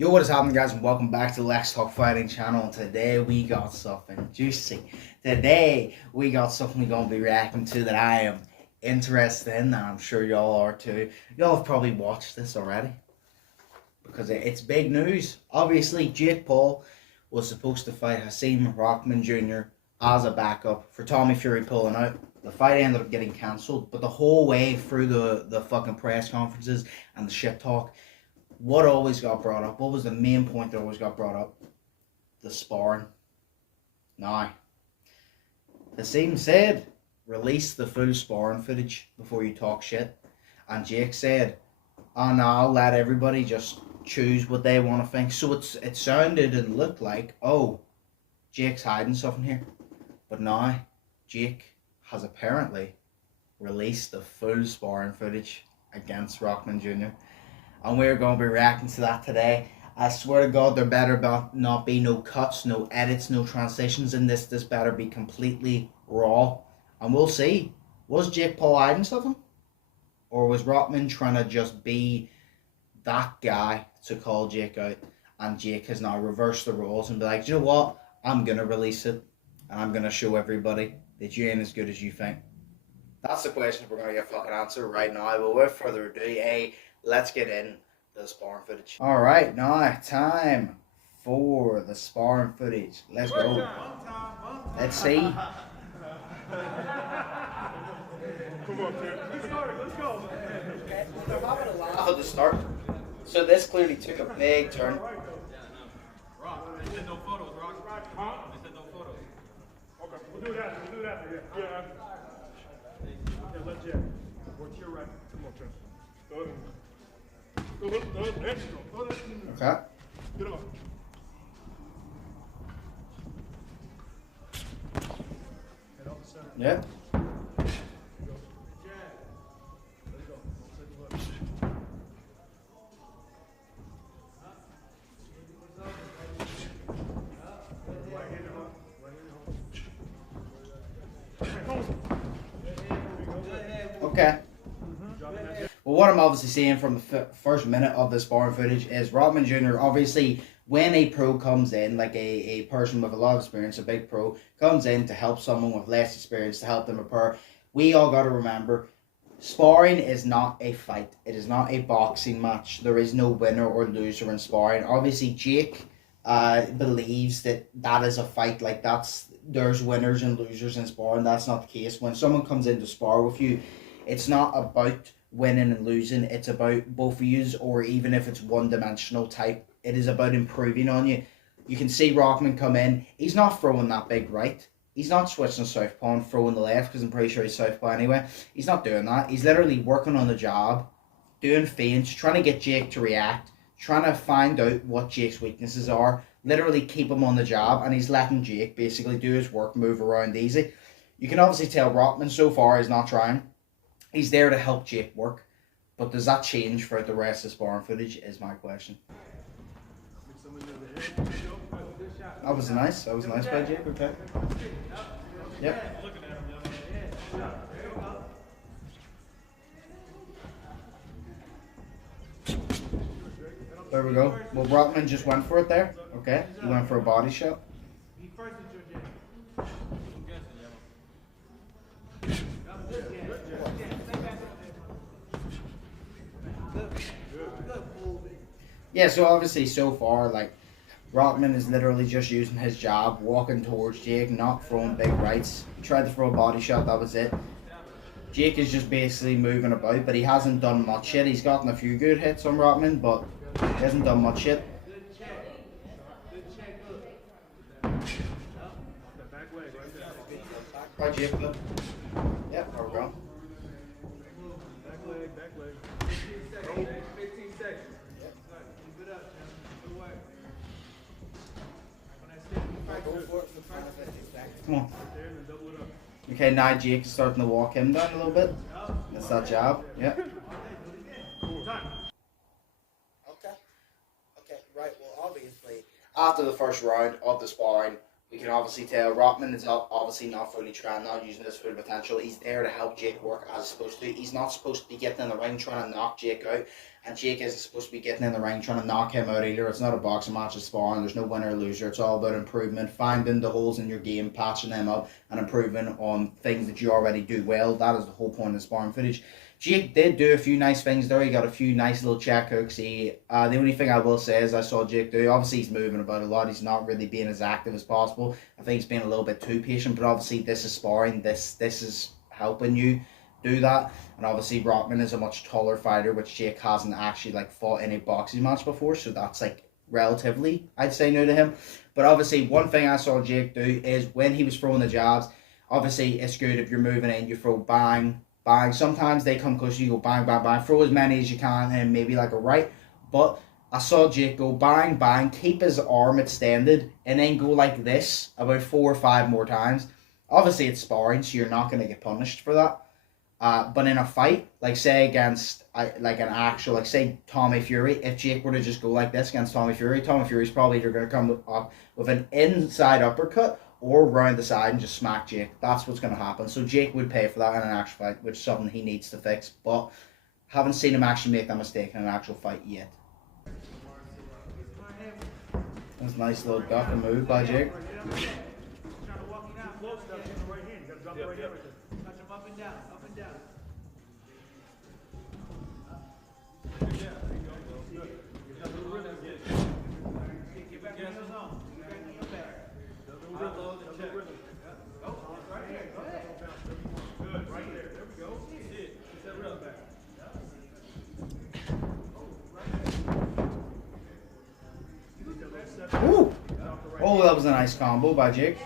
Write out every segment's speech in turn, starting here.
Yo, what is happening, guys, and welcome back to the Let's Talk Fighting channel. And today we got something juicy. Today we got something we're going to be reacting to that I am interested in, and I'm sure y'all are too. Y'all have probably watched this already because it's big news. Obviously, Jake Paul was supposed to fight Hasim Rahman Jr. as a backup for Tommy Fury pulling out. The fight ended up getting cancelled, but the whole way through the fucking press conferences and the shit talk, what always got brought up? What was the main point that always got brought up? The sparring. Now, Hasim said, release the full sparring footage before you talk shit. And Jake said, oh no, I'll let everybody just choose what they want to think. So it sounded and looked like, oh, Jake's hiding something here. But now, Jake has apparently released the full sparring footage against Rahman Jr. And we're going to be reacting to that today. I swear to God, there better not be no cuts, no edits, no transitions in this. This better be completely raw. And we'll see. Was Jake Paul hiding something? Or was Rahman trying to just be that guy to call Jake out? And Jake has now reversed the roles and be like, you know what? I'm going to release it. And I'm going to show everybody that you ain't as good as you think. That's the question we're going to get a fucking answer right now. But without further ado, let's get in the sparring footage. Alright, now time for the sparring footage. Let's go. Let's see. Come on, kid. Let's go. They're having a laugh at the start. So this clearly took a big turn. Rock, they said no photos, Rock. Huh? They said no photos. Okay, we'll do that. Yeah. Yeah, let Jack. Work to your right. Come on, Trent. Throw it in. Okay. Get him up. Head up the center. Yep. Okay. Well, what I'm obviously seeing from the first minute of the sparring footage is Rahman Jr. obviously, when a pro comes in, like a person with a lot of experience, a big pro, comes in to help someone with less experience, to help them prepare, we all got to remember, sparring is not a fight. It is not a boxing match. There is no winner or loser in sparring. Obviously, Jake believes that is a fight. Like, there's winners and losers in sparring. That's not the case. When someone comes in to spar with you, it's not about winning and losing. It's about both of you, or even if it's one-dimensional type, it is about improving on you. You can see Rahman come in. He's not throwing that big right. He's not switching southpaw and throwing the left, because I'm pretty sure he's southpaw anyway. He's not doing that. He's literally working on the job, doing feints, trying to get Jake to react, trying to find out what Jake's weaknesses are, literally keep him on the job, and he's letting Jake basically do his work, move around easy. You can obviously tell Rahman so far is not trying. He's there to help Jake work. But does that change for the rest of the sparring footage is my question. That was nice. That was nice by Jake, okay. Yep. There we go. Well, Rahman just went for it there. Okay. He went for a body shot. Yeah, so obviously so far, like, Rahman is literally just using his jab, walking towards Jake, not throwing big rights. He tried to throw a body shot, that was it. Jake is just basically moving about, but he hasn't done much yet. He's gotten a few good hits on Rahman, but he hasn't done much yet. Back by Jake, look. Yep, there we go. Back leg. 15 seconds. Keep it up, Good work. Go for it for 15 seconds. Come on. Okay, now Jake is starting to walk him down a little bit. That's that jab. Yeah. Okay, right. Well, obviously, after the first round of the sparring, we can obviously tell Rockman is obviously not fully trained, not using his full potential. He's there to help Jake work as he's supposed to. He's not supposed to be getting in the ring trying to knock Jake out, and Jake isn't supposed to be getting in the ring trying to knock him out either. It's not a boxing match, it's sparring. There's no winner or loser. It's all about improvement, finding the holes in your game, patching them up, and improving on things that you already do well. That is the whole point of sparring footage. Jake did do a few nice things there. He got a few nice little check hooks. The only thing I will say is I saw Jake do, obviously he's moving about a lot. He's not really being as active as possible. I think he's being a little bit too patient, but obviously this is sparring. This is helping you do that. And obviously Rockman is a much taller fighter, which Jake hasn't actually like fought in a boxing match before, so that's like relatively, I'd say, new to him. But obviously one thing I saw Jake do is when he was throwing the jabs, obviously it's good if you're moving in, you throw bang, bang. Sometimes they come close, you go bang, bang, bang. Throw as many as you can and maybe like a right. But I saw Jake go bang, bang, keep his arm extended, and then go like this about 4 or 5 more times. Obviously it's sparring, so you're not going to get punished for that. But in a fight, like say against like an actual, like say Tommy Fury, if Jake were to just go like this against Tommy Fury's probably either going to come up with an inside uppercut or round the side and just smack Jake. That's what's going to happen. So Jake would pay for that in an actual fight, which is something he needs to fix. But haven't seen him actually make that mistake in an actual fight yet. That's a nice little duck and move by Jake. Ooh. Oh, that was a nice combo by Jake.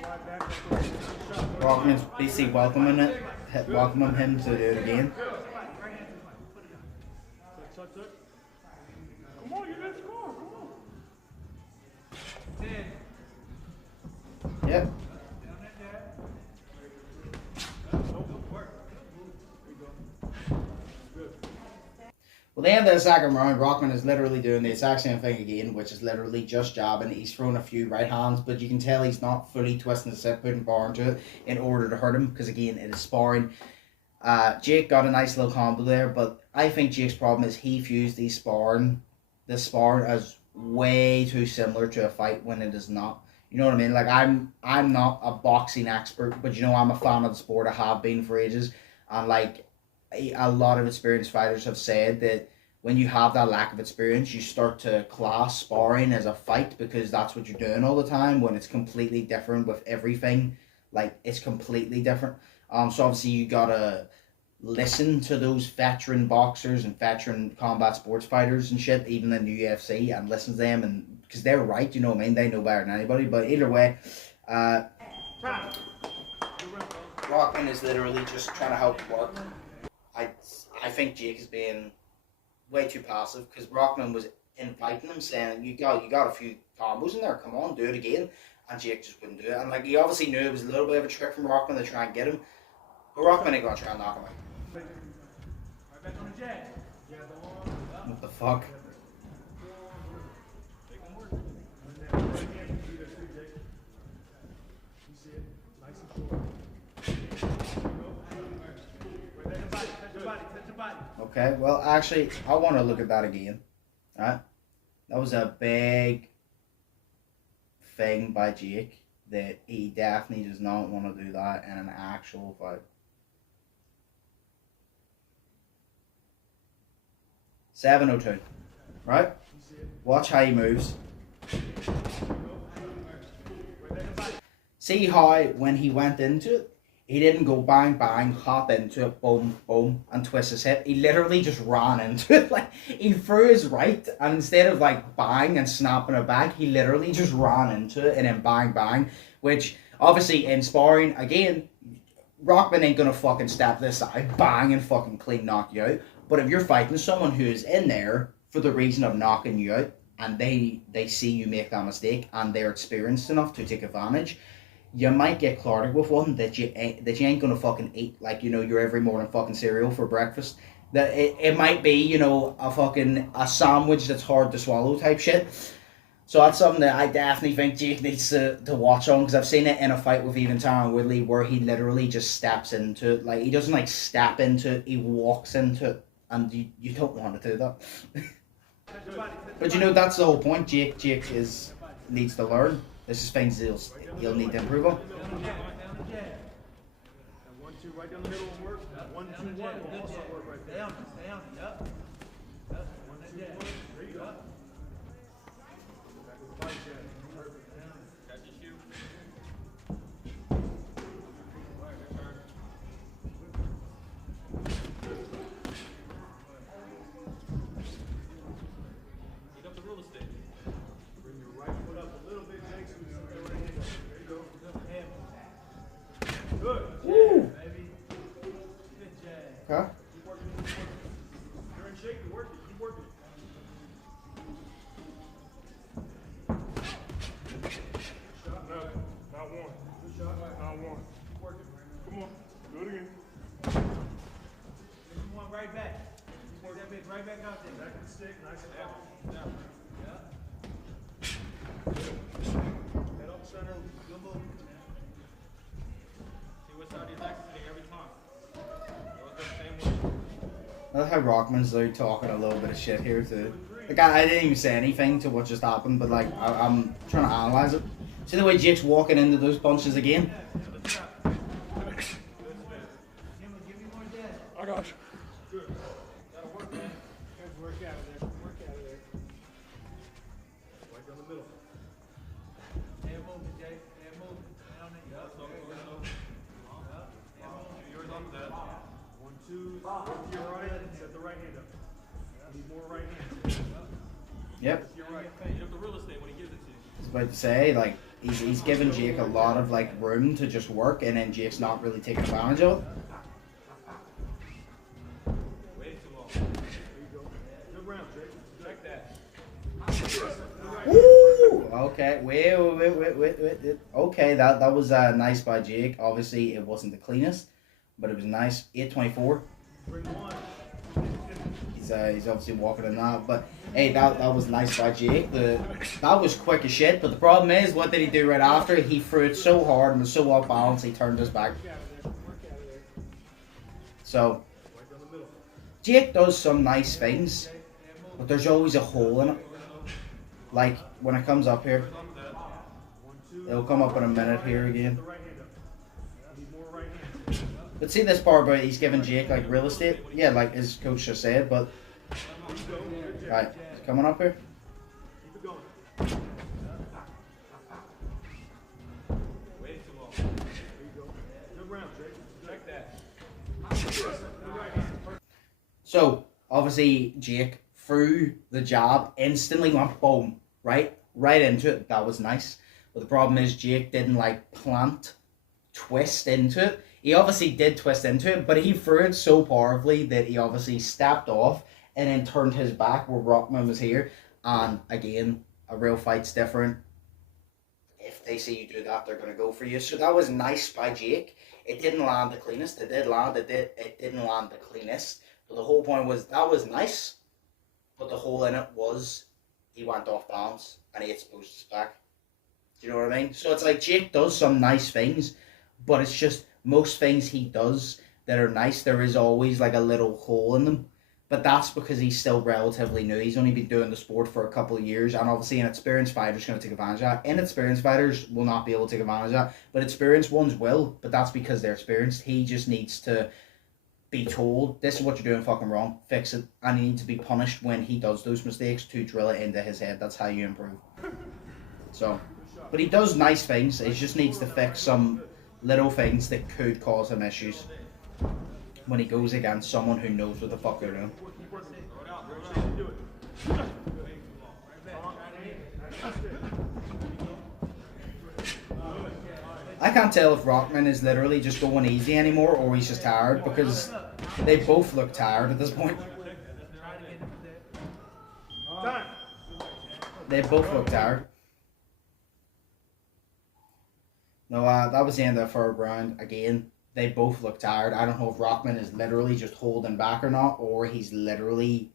Rockman's basically welcoming him to do it again. Come on, you let's score. Come on. Yep. Well, the end of the second round, Rockman is literally doing the exact same thing again, which is literally just jabbing. He's throwing a few right hands, but you can tell he's not fully twisting his hip, putting power into it in order to hurt him, because again, it is sparring. Jake got a nice little combo there, but I think Jake's problem is he views this sparring as way too similar to a fight when it is not. You know what I mean? Like I'm not a boxing expert, but you know I'm a fan of the sport. I have been for ages, and like a lot of experienced fighters have said that when you have that lack of experience, you start to class sparring as a fight because that's what you're doing all the time, when it's completely different with everything. Like it's completely different. So obviously you gotta listen to those veteran boxers and veteran combat sports fighters and shit, even in the UFC, and listen to them, and because they're right, you know what I mean? They know better than anybody. But either way, Rockman is literally just trying to help work. I think Jake is being way too passive, because Rockman was inviting him, saying, you got a few combos in there, come on, do it again. And Jake just wouldn't do it. And like he obviously knew it was a little bit of a trick from Rockman to try and get him. But Rockman ain't gonna try and knock him out. What the fuck? Okay, well, actually, I want to look at that again. Right? That was a big thing by Jake that he definitely does not want to do that in an actual fight. 7:02. Right? Watch how he moves. See how when he went into it, he didn't go bang, bang, hop into it, boom, boom, and twist his hip. He literally just ran into it. Like, he threw his right, and instead of, like, bang and snapping it back, he literally just ran into it and then bang, bang. Which, obviously, in sparring, again, Rockman ain't gonna fucking step this side, bang, and fucking clean knock you out. But if you're fighting someone who is in there for the reason of knocking you out, and they see you make that mistake, and they're experienced enough to take advantage, you might get clarted with one that you ain't gonna fucking eat, like, you know, your every morning fucking cereal for breakfast. That it might be, you know, a sandwich that's hard to swallow type shit. So that's something that I definitely think Jake needs to watch on, because I've seen it in a fight with even Tyron Woodley where he literally just steps into it. Like, he doesn't like step into it, he walks into it, and you don't want to do that. But you know, that's the whole point. Jake needs to learn. This is things he'll need to improve on. 1-2 right down the middle will work. 1-2-1 will also work right there. Stay on it, yup. 1-2-1. There you go. Back with the body jab. Perfect. Catch your shoe. Eat up the real estate. Bring your right foot up a little bit, Jake, so we can get right hand. There you go. Good. Woo! Baby. Good jab. Okay. Keep working. You're in shape. You're working. Keep working. Shot. No. Not one. Good shot. Not one. Keep working. Come on. Do it again. Give him one right back. Take that bitch right back out there. Back to the stick. Nice and Yeah. down. Yeah. Head up center. Good move. See what side he's exiting every time. Goes the same way. I like how Rockman's like talking a little bit of shit here too. Like, I didn't even say anything to what just happened, but like I'm trying to analyze it. See the way Jake's walking into those punches again? Give me more jab. I got you. Good. That'll work, man. Guys, work out of there. Work out of there. Right down the middle. Stay moving, Jay. Stay moving. Stay on it. Yup. There you go. Yup. Stay moving. Yours on that. 1-2. Work to your right. Set the right hand up. Need more right hand. Yep. You're right. Eat up the real estate when he gives it to you. I was about to say, like, he's giving Jake a lot of like room to just work, and then Jake's not really taking advantage of it. Way too long. There you go. Good round, Jake. Check that. Woo! Okay, wait. Okay, that was nice by Jake. Obviously, it wasn't the cleanest, but it was nice. 8:24. Bring one. He's obviously walking in that, but hey, that was nice by Jake. That was quick as shit. But the problem is, what did he do right after? He threw it so hard and was so off balance, he turned his back. Work out of there. Work out of there. So Right down the middle. Jake does some nice things, but there's always a hole in it. Like when it comes up here, 1-2. it'll come up in a minute here again. The right hand up. Need more right hand. But see this part where he's giving Jake like real estate? Yeah, like his coach just said, but right, he's coming up here. Keep it going. Way too long. There you go. Good round, Jake. Check that. Good right hand. So obviously Jake threw the jab, instantly went boom, right into it. That was nice. But the problem is Jake didn't like twist into it. He obviously did twist into it, but he threw it so powerfully that he obviously stepped off and then turned his back where Rockman was here. And again, a real fight's different. If they see you do that, they're gonna go for you. So that was nice by Jake. It didn't land the cleanest. It did land. It didn't land the cleanest. But the whole point was that was nice. But the hole in it was he went off balance and he exposed his back. Do you know what I mean? So it's like Jake does some nice things, but it's just most things he does that are nice, there is always like a little hole in them. But that's because he's still relatively new. He's only been doing the sport for a couple of years, and obviously an experienced fighter's going to take advantage of that. Inexperienced fighters will not be able to take advantage of that, but experienced ones will, but that's because they're experienced. He just needs to be told, this is what you're doing fucking wrong, fix it, and he needs to be punished when he does those mistakes to drill it into his head. That's how you improve. So, but he does nice things. He just needs to fix some little things that could cause him issues when he goes against someone who knows what the fuck they're doing. I can't tell if Rockman is literally just going easy anymore or he's just tired, because they both look tired at this point. They both look tired. No, that was the end of the third round. Again, they both look tired. I don't know if Rockman is literally just holding back or not, or he's literally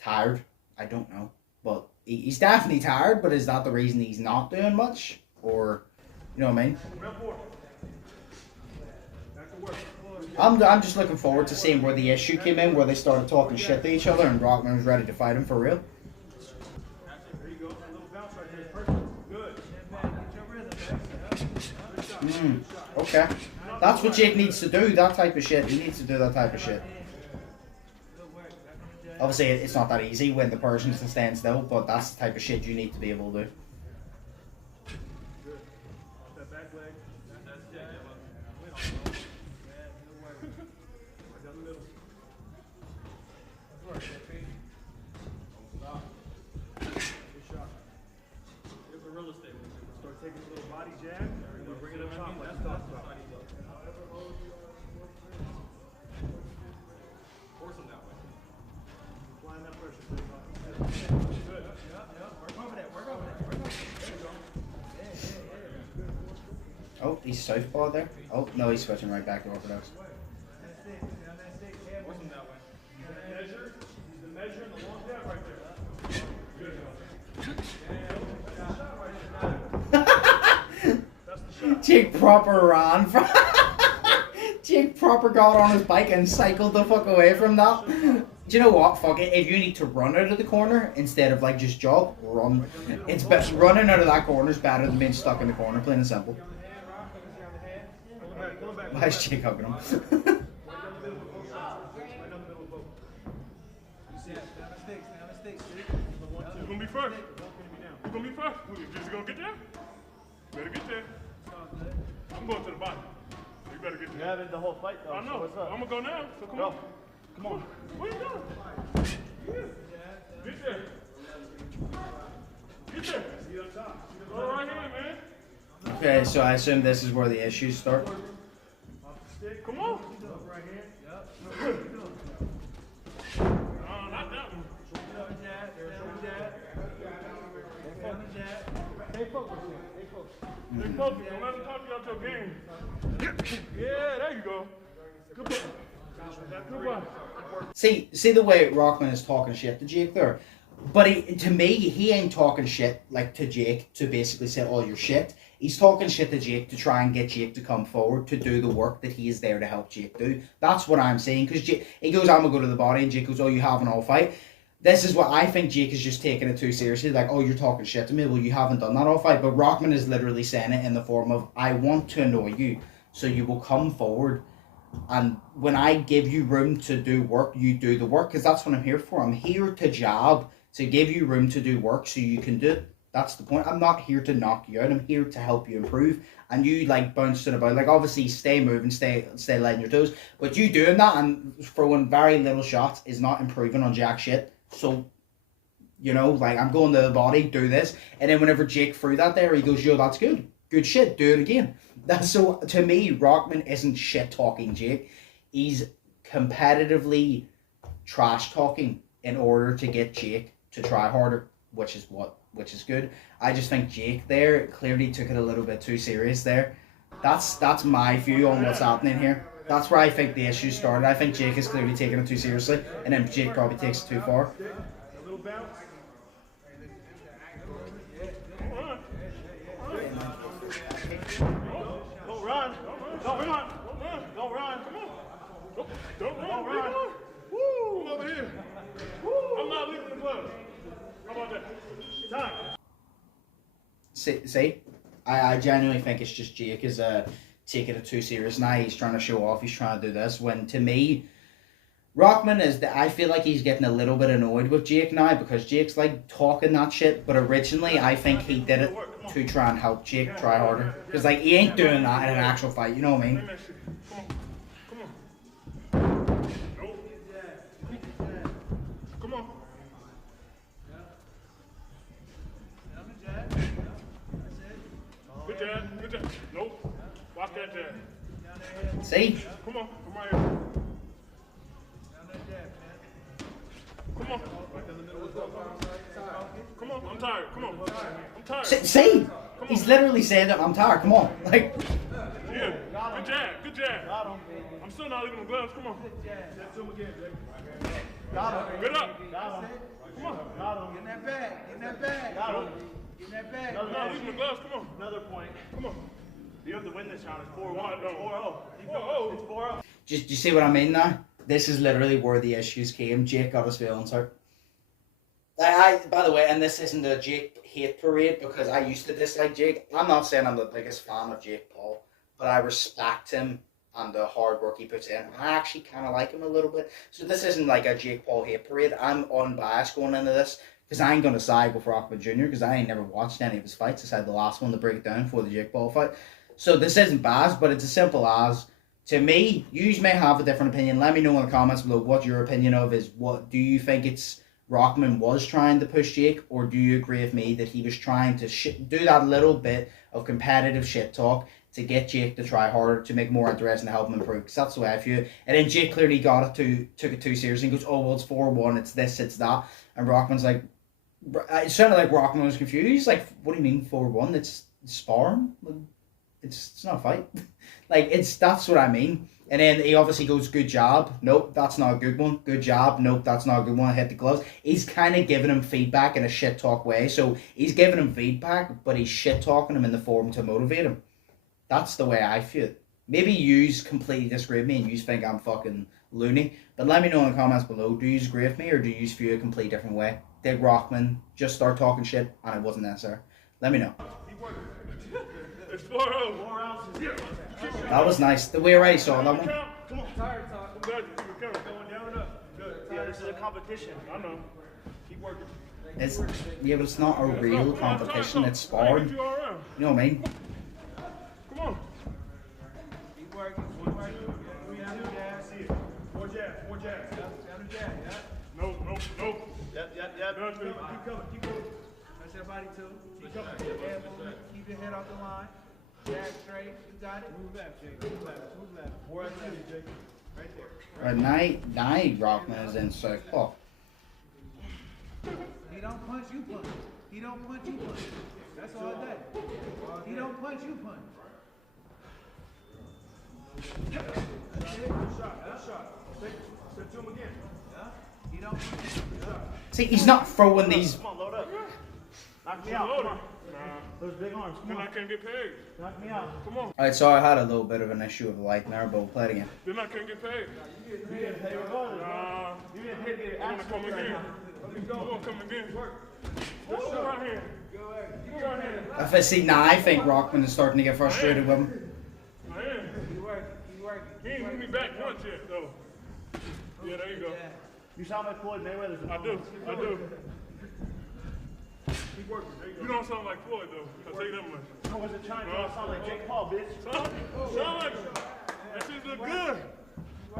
tired. I don't know. But he's definitely tired, but is that the reason he's not doing much? Or, you know what I mean? I'm just looking forward to seeing where the issue came in, where they started talking shit to each other and Rockman was ready to fight him for real. There you go. A little bounce right there. Perfect. Good. Okay. That's what Jake needs to do, that type of shit. He needs to do that type of shit. Obviously, it's not that easy when the person's to stand still, but that's the type of shit you need to be able to do. Good. That back leg. That's right down the middle. Good shot. Give the real estate. Start taking a little body jab, and then bring it up top like you talked about. Force him that way. Applying that pressure. Good. Work over that. Work over that. There you go. Oh, he's southpaw there. Oh, no, he's switching right back to orthodox. Force him that way. Measure. Use the measure and the long jab right there. Good. That's the shot. Jake proper ran from... Jake proper got on his bike and cycled the fuck away from that. Do you know what? Fuck it. If you need to run out of the corner instead of like just jog, run. It's best running out of that corner is better than being stuck in the corner, plain and simple. Why is Jake hugging him? Who's gonna be first? Who's gonna be first? Who's gonna get there? Better get there. I'm going to the bottom. You better get there. You haven't the whole fight though. I know. So what's up? I'm gonna go now. So come Go. on. Come on. Where you going? Get there. Get there. Go right here, man. Okay, so I assume this is where the issues start. Come on. Right here. Not that one. Stay focused. Stay focused. Stay focused. Don't let them talk you out your game. Yeah, there you go. Good boy. Good boy. See the way Rockman is talking shit to Jake there. But to me, he ain't talking shit like to Jake to basically say all your shit. He's talking shit to Jake to try and get Jake to come forward to do the work that he is there to help Jake do. That's what I'm saying. Because he goes, I'm going to go to the body, and Jake goes, oh, you haven't all fight. This is what I think Jake is just taking it too seriously. Like, oh, you're talking shit to me. Well, you haven't done that all fight. But Rockman is literally saying it in the form of, I want to annoy you, so you will come forward. And when I give you room to do work, you do the work. Because that's what I'm here for. I'm here to job, to give you room to do work so you can do it. That's the point. I'm not here to knock you out. I'm here to help you improve. And you like bouncing about. Like obviously stay moving, stay letting your toes. But you doing that and throwing very little shots is not improving on jack shit. So, you know, like I'm going to the body, do this. And then whenever Jake threw that there, he goes, yo, that's good. Good shit, do it again. That's so to me, Rockman isn't shit talking Jake. He's competitively trash talking in order to get Jake to try harder, which is good. I just think Jake there clearly took it a little bit too serious there. That's my view on what's happening here. That's where I think the issue started. I think Jake is clearly taking it too seriously, and then Jake probably takes it too far. A little bounce. Don't run. Don't run. Don't run. Come on. Don't run. Woo! Come over here. Woo! I'm not leaving the gloves. How about that? Time. See? I genuinely think it's just Jake is taking it too serious now. He's trying to show off. He's trying to do this. When to me, Rockman I feel like he's getting a little bit annoyed with Jake now because Jake's like talking that shit. But originally, I think he did it to try and help Jake try harder. Because like he ain't doing that in an actual fight. You know what I mean? Come on. Good jab. Good jab. Nope. Watch that jab. See? Come on. Come right here. Come on. Come on. I'm tired. Come on. I'm tired. See? He's literally saying that I'm tired. Come on. Like. Yeah. Good jab. Good jab. I'm still not leaving the gloves. Come on. Good up. Come on. Got him. Get in that bag. Get in that bag. Got him. Get in that bag. No, leave him the gloves. Come on. Another point. Come on. You have to win this round. It's 4-1. No. It's 4-0. It's 4-0. Just you see what I mean now? This is literally where the issues came. Jake got his feelings hurt. By the way, and this isn't a Jake hate parade because I used to dislike Jake. I'm not saying I'm the biggest fan of Jake Paul, but I respect him and the hard work he puts in. I actually kind of like him a little bit. So this isn't like a Jake Paul hate parade. I'm unbiased going into this because I ain't going to side with Rockman Jr. because I ain't never watched any of his fights. I said the last one to break it down for the Jake Paul fight. So this isn't biased, but it's as simple as, to me, you may have a different opinion. Let me know in the comments below what your opinion of is. What do you think it's Rockman was trying to push Jake, or do you agree with me that he was trying to do that little bit of competitive shit talk to get Jake to try harder, to make more interesting, to help him improve? Because that's the way I feel it. And then Jake clearly took it too seriously and goes, oh, well, it's 4-1, it's this, it's that. And Rockman's like, it sounded like Rockman was confused. He's like, what do you mean 4-1? It's sparring? It's not a fight. Like, that's what I mean. And then he obviously goes, good job. Nope, that's not a good one. Good job. Nope, that's not a good one. Hit the gloves. He's kind of giving him feedback in a shit talk way. So he's giving him feedback, but he's shit talking him in the form to motivate him. That's the way I feel it. Maybe yous completely disagree with me and yous think I'm fucking loony. But let me know in the comments below. Do yous agree with me or do yous feel a completely different way? Did Rockman just start talking shit and it wasn't necessary? Let me know. It's 4-0. That was nice. We already saw that one. Come on. Tired talk. Going down and up. Good. Yeah, this is a competition. I know. Keep working. Yeah, but it's not a real competition. It's sparring. You know what I mean? Come on. Keep working. Keep working. Down the jab. See it. More jabs. Down the jab. Yeah. No. Yep. Keep coming. That's your body too. Keep coming. Head movement. Keep your head off the line. Jab straight. You got it. Move left, Jake. Move left. Where are you, Jake? Right there. Night Rockman is in southpaw. He don't punch, you punch. He don't punch, you punch. That's all day. He don't punch, you punch. That's it. Good shot. Step to him again. Yeah? He don't punch, you punch. See, he's not throwing these. Come on, load up. Knock me out. Come on. Nah. Those big arms. Come Then I on. can't get paid. Knock me out. Come on. Alright, so I had a little bit of an issue with the light there, but we'll play it again. Then I can't get paid. You didn't pay regardless. Nah. You didn't pay to get I'm gonna action come right again. now. I'm gonna come again. Let's go right here. Go right here. If I see now, I think Rockman is starting to get frustrated with him. I am. Keep working. He ain't hit me back once yet, though. Yeah, there you go. You sound like Floyd Mayweather. I do. Keep working. You don't sound like Floyd, though. I'll tell you that much. I wasn't trying to. I sound like Jake Paul, bitch. Sound like him. That shit look good.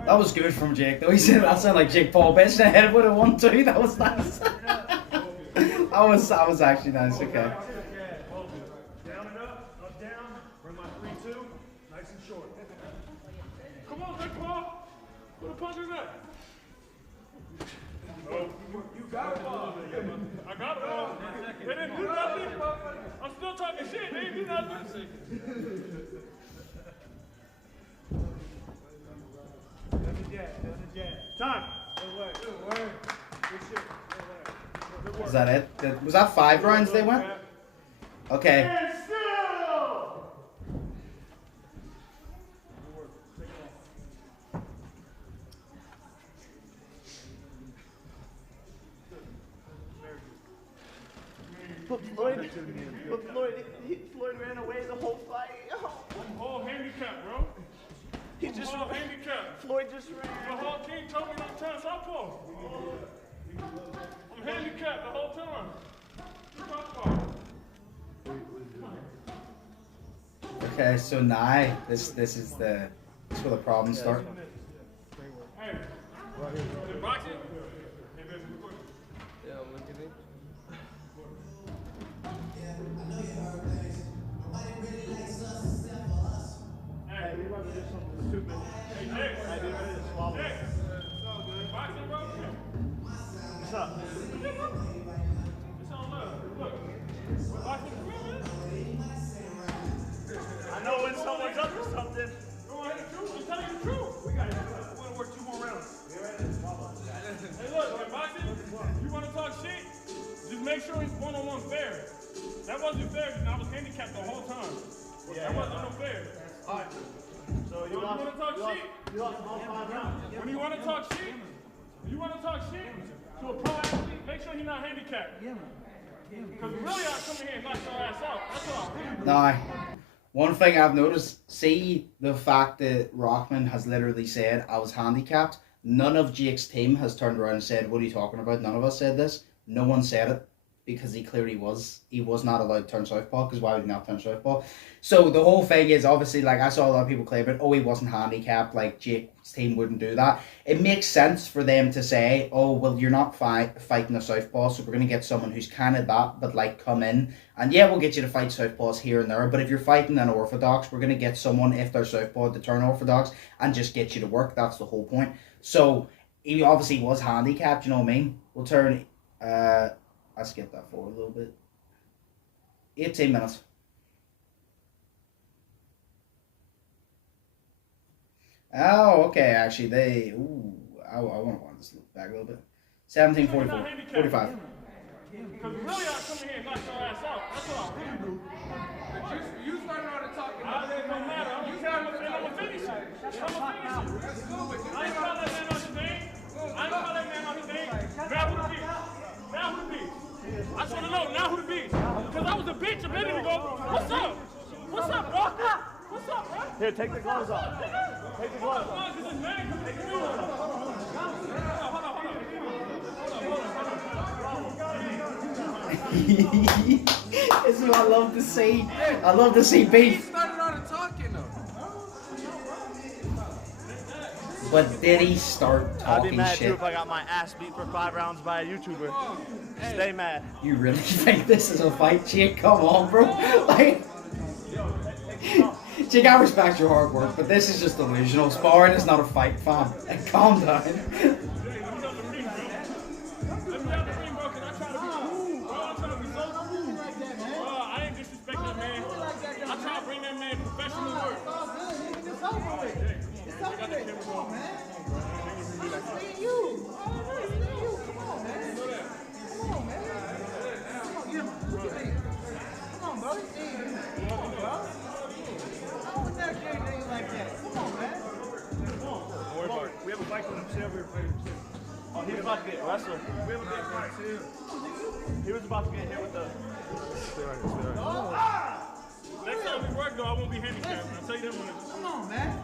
That was good from Jake, though. He said that sounded like Jake Paul, bitch. I hit it with a 1-2. That was nice. that was actually nice. Okay. Down and up, down. Bring my 3-2. Nice and short. Come on, Big Paul. Where the punch is at? Oh, you got it all. I got it all. They didn't do nothing. I'm still talking shit. They didn't do nothing. Down the jab. Time. Good work. Good shit. Good work. Is that it? Was that 5 rounds they went? Okay. And still. But Floyd ran away the whole fight. I'm all handicapped, bro. He just I'm all handicapped. Floyd just ran. The whole team told me not to turn southpaw. I'm handicapped the whole time. Southpaw. Okay, so now this is where the problems start. Hey, the boxing. Hey, we about to do something stupid. Hey, Jake. I did ready to swallow. Jake. Boxing, bro. What's up? It's on love. Look. We're boxing the I know when someone's up to something. Go ahead and do it. Just tell you the truth. wasn't fair because I was handicapped the whole time. That wasn't no fair. All right. So you want to talk shit? You lost all 5 rounds. When you want to talk shit, to a pro athlete, make sure you're not handicapped. Because really, I come in here and knock your ass out. That's what I Now, one thing I've noticed, see the fact that Rahman has literally said, I was handicapped. None of Jake's team has turned around and said, what are you talking about? None of us said this. No one said it because he clearly was. He was not allowed to turn southpaw because why would he not turn southpaw? So the whole thing is obviously, like, I saw a lot of people claim it, oh, he wasn't handicapped, like Jake's team wouldn't do that. It makes sense for them to say, oh, well, you're not fighting a southpaw, so we're going to get someone who's kind of that, but like come in. And yeah, we'll get you to fight southpaws here and there, but if you're fighting an orthodox, we're going to get someone, if they're southpaw, to turn orthodox and just get you to work. That's the whole point. So he obviously was handicapped, you know what I mean? We'll turn, I skipped that forward a little bit. 18 minutes. Oh, okay, actually, I want to wind this back a little bit. 17:44, 45. Because really, I come in here and knock your ass out. That's what I really do. You started on the talking. It don't matter. I'm going to finish it. I ain't call that man on his name. Now who the beast? Now who the beast? I just want to know, now who the beast? Because I was a bitch a minute ago. What's up? What's up, bro? What's up, bro? Here, take the gloves off. Take the gloves off. This is what I love to see. I love to see He beef. started on the talking though. But did he start I'd be talking mad too shit? if I got my ass beat for 5 rounds by a YouTuber. Stay mad. You really think this is a fight, Jake? Come on, bro. Like, Jake, I respect your hard work, but this is just delusional. Sparring is not a fight, fam. Like, calm down. I ain't disrespecting that man. I try to bring that man professional work. It's over with. It's over with. Come on, man. It's you. Come on, man. Come on, man. Come on, get him. What you think? Come on, bro. Come on, bro. I don't never do anything like that. Come on, man. Don't worry about it. We have a fight with him. Say we fight him. Oh, he was about to get wrestled. We have a big fight too. He was about to get hit with the. Stay right here. Stay right here. Next time we work, though, I won't be handicapped. I'll tell you that one. Come on, man.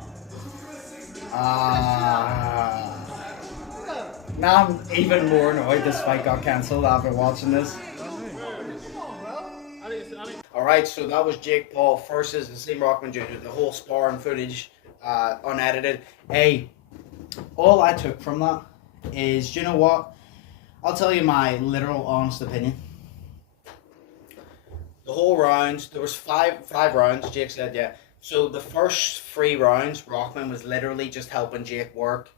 Now I'm even more annoyed this fight got cancelled after watching this. Alright, so that was Jake Paul versus Hasim Rahman Jr., the whole sparring footage, unedited. Hey, all I took from that is, you know what? I'll tell you my literal honest opinion. The whole round, there was five rounds, Jake said, yeah. So the first 3 rounds, Rahman was literally just helping Jake work.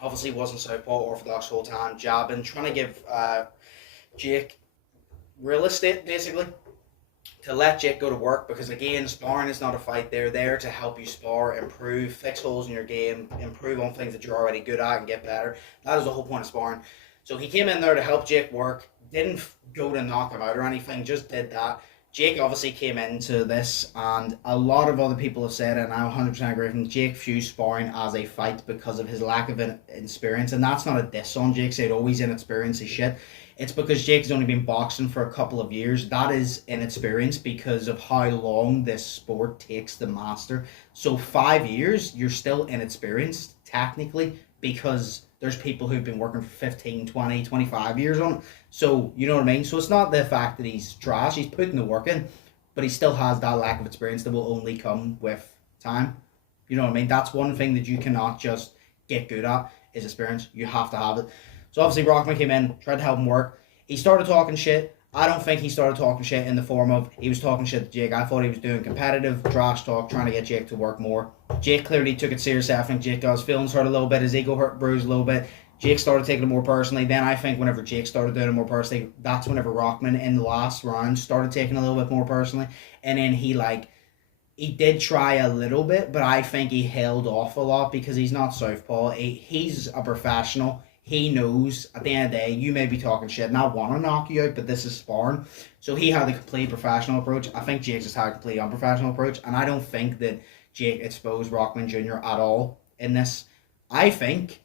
Obviously wasn't southpaw orthodox the whole time, jabbing, trying to give Jake real estate, basically, to let Jake go to work, because again, sparring is not a fight. They're there to help you spar, improve, fix holes in your game, improve on things that you're already good at and get better. That is the whole point of sparring. So he came in there to help Jake work, didn't go to knock him out or anything, just did that. Jake obviously came into this, and a lot of other people have said, and I 100% agree with him, Jake views sparring as a fight because of his lack of experience, and that's not a diss on Jake, saying, oh, he's inexperienced as shit. It's because Jake's only been boxing for a couple of years. That is inexperience because of how long this sport takes to master. So 5 years, you're still inexperienced, technically, because there's people who've been working for 15, 20, 25 years on it. So, you know what I mean? So it's not the fact that he's trash. He's putting the work in, but he still has that lack of experience that will only come with time. You know what I mean? That's one thing that you cannot just get good at, is experience. You have to have it. So obviously Rahman came in, tried to help him work. He started talking shit. I don't think he started talking shit in the form of he was talking shit to Jake. I thought he was doing competitive trash talk, trying to get Jake to work more. Jake clearly took it seriously. I think Jake got his feelings hurt a little bit, his ego hurt, bruised a little bit. Jake started taking it more personally. Then I think whenever Jake started doing it more personally, that's whenever Rahman in the last round started taking it a little bit more personally. And then he did try a little bit, but I think he held off a lot because he's not southpaw. He's a professional. he knows at the end of the day, you may be talking shit and I want to knock you out, but this is sparring. So he had the complete professional approach. I think Jake just had a complete unprofessional approach, and I don't think that Jake exposed Rockman Jr. at all in this. I think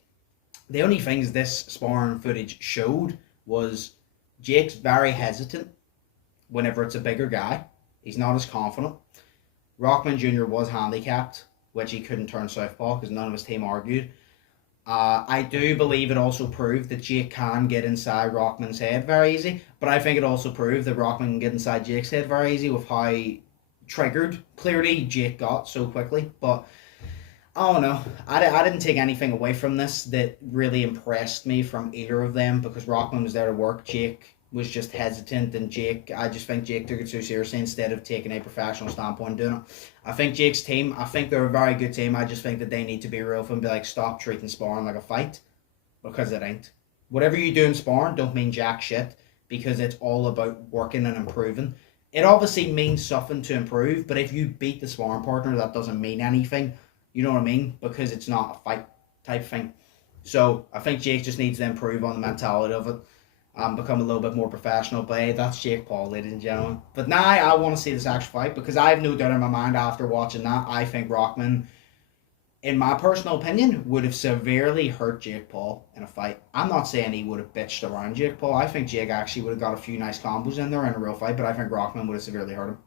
the only things this sparring footage showed was Jake's very hesitant whenever it's a bigger guy. He's not as confident. Rockman Jr. was handicapped, which he couldn't turn southpaw because none of his team argued. I do believe it also proved that Jake can get inside Rockman's head very easy, but I think it also proved that Rockman can get inside Jake's head very easy with how triggered clearly Jake got so quickly. But I don't know. I didn't take anything away from this that really impressed me from either of them, because Rockman was there to work. Jake was just hesitant, and I just think Jake took it so seriously instead of taking a professional standpoint doing it. I think Jake's team, I think they're a very good team. I just think that they need to be real and be like, stop treating sparring like a fight, because it ain't. Whatever you do in sparring don't mean jack shit, because it's all about working and improving. It obviously means something to improve, but if you beat the sparring partner, that doesn't mean anything. You know what I mean? Because it's not a fight type thing. So I think Jake just needs to improve on the mentality of it. Become a little bit more professional. But hey, that's Jake Paul, ladies and gentlemen. But now I want to see this actual fight, because I have no doubt in my mind after watching that, I think Rockman, in my personal opinion, would have severely hurt Jake Paul in a fight. I'm not saying he would have bitched around Jake Paul. I think Jake actually would have got a few nice combos in there in a real fight, but I think Rockman would have severely hurt him.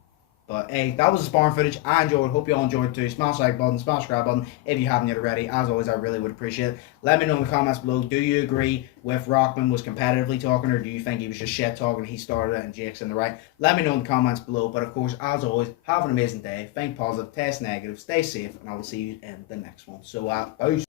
But hey, that was the sparring footage. I enjoyed. Hope you all enjoyed too. Smash the like button, smash the subscribe button if you haven't yet already. As always, I really would appreciate it. Let me know in the comments below. Do you agree with Rockman was competitively talking, or do you think he was just shit talking? He started it and Jake's in the right. Let me know in the comments below. But of course, as always, have an amazing day. Think positive, test negative, stay safe, and I will see you in the next one. So, peace.